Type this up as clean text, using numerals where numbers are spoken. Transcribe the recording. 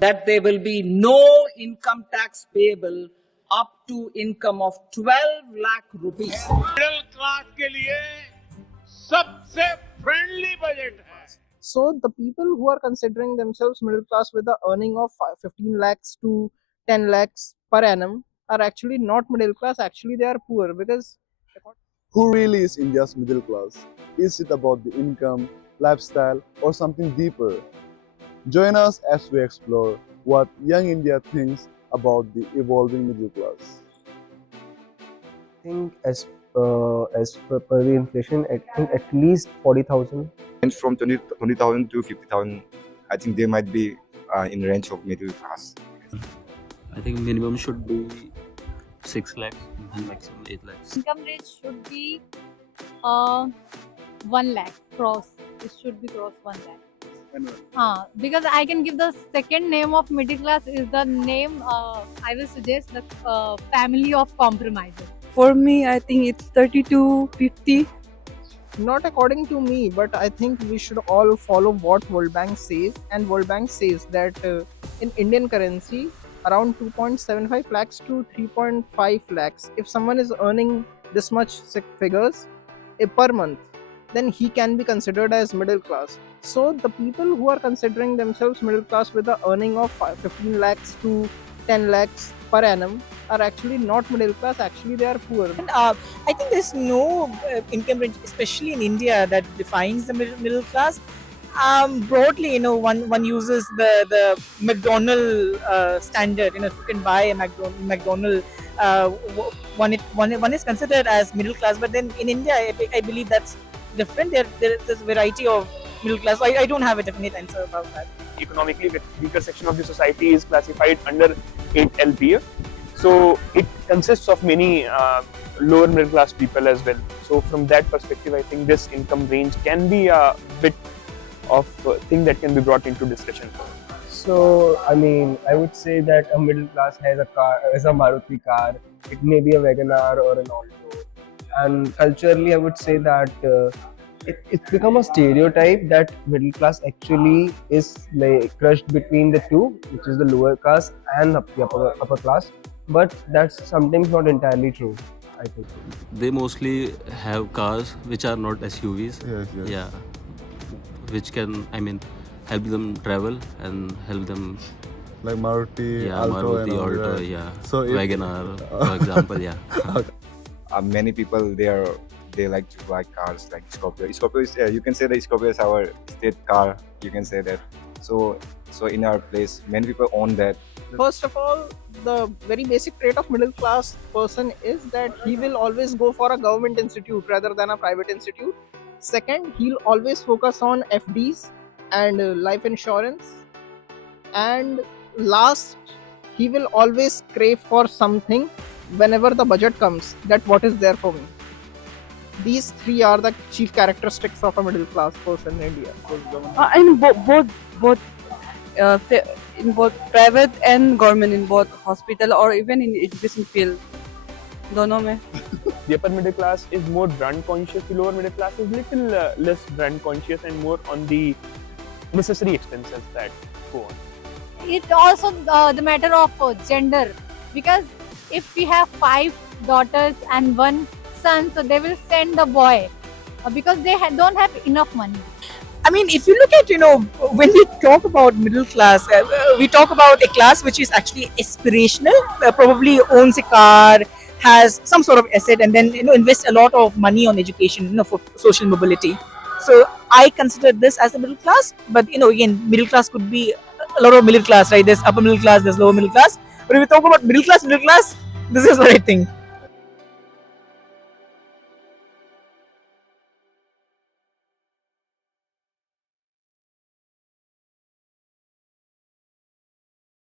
that there will be no income tax payable up to income of 12 lakh rupees. Middle class के लिए सबसे friendly budget है. So the people who are considering themselves middle class with a earning of 15 lakhs to 10 lakhs per annum are actually not middle class. Actually, they are poor because Who really is India's middle class? Is it about the income, lifestyle, or something deeper? Join us as we explore what young India thinks about the evolving middle class. I think as per the inflation, I think at least 40,000. Range from 20,000 to 50,000. I think they might be in range of middle class. I think minimum should be 6 lakhs and maximum 8 lakhs. Income rate should be 1 lakh cross. It should be cross 1 lakh. Because I can give the second name of middle class is the name I will suggest the family of compromises. For me, I think it's 30 to 50. not according to me, but I think we should all follow what World Bank says. And World Bank says that in Indian currency, around 2.75 lakhs to 3.5 lakhs. If someone is earning this much figures per month, then he can be considered as middle class. So the people who are considering themselves middle class with a earning of 15 lakhs to 10 lakhs per annum are actually not middle class. Actually, they are poor. I think there's no income range, especially in India, that defines the middle class. Broadly, one uses the McDonald standard. If you can buy a McDonald, one is considered as middle class. But then in India, I believe that's different. There's a variety of middle class. So I don't have a definite answer about that. Economically, the weaker section of the society is classified under 8 LPA. So it consists of many lower middle class people as well. So from that perspective, I think this income range can be a bit of thing that can be brought into discussion. So I mean, I would say that a middle class has a car, has a Maruti car. It may be a WagonR or an Alto. And culturally, I would say that it's become a stereotype that middle class actually is like crushed between the two, which is the lower class and the upper class. But that's sometimes not entirely true, I think. They mostly have cars which are not SUVs. Yes. Yeah, which can, help them travel and help them. Like Maruti, Yeah, Alto, Maruti, and all Alto, that. yeah. So if- WagonR, for example, yeah. Many people they like to buy cars like Scorpio. Scorpio is you can say that Scorpio is our state car. You can say that. So in our place, many people own that. First of all, the very basic trait of middle class person is that he will always go for a government institute rather than a private institute. Second, he'll always focus on FDs and life insurance. And last, he will always crave for something whenever the budget comes, that what is there for me. These three are the chief characteristics of a middle class person in India. In in both private and government, in both hospital or even in education field. दोनों में. The upper middle class is more brand conscious. The lower middle class is little less brand conscious and more on the necessary expenses that go on. It also the matter of gender, because if we have 5 daughters and 1 son, so they will send the boy because they don't have enough money. I mean, if you look at, when we talk about middle class, we talk about a class which is actually aspirational, probably owns a car, has some sort of asset, and then, invest a lot of money on education, for social mobility. So I consider this as a middle class, but, again, middle class could be a lot of middle class, right? There's upper middle class, there's lower middle class. But if we talk about middle class, this is what I think.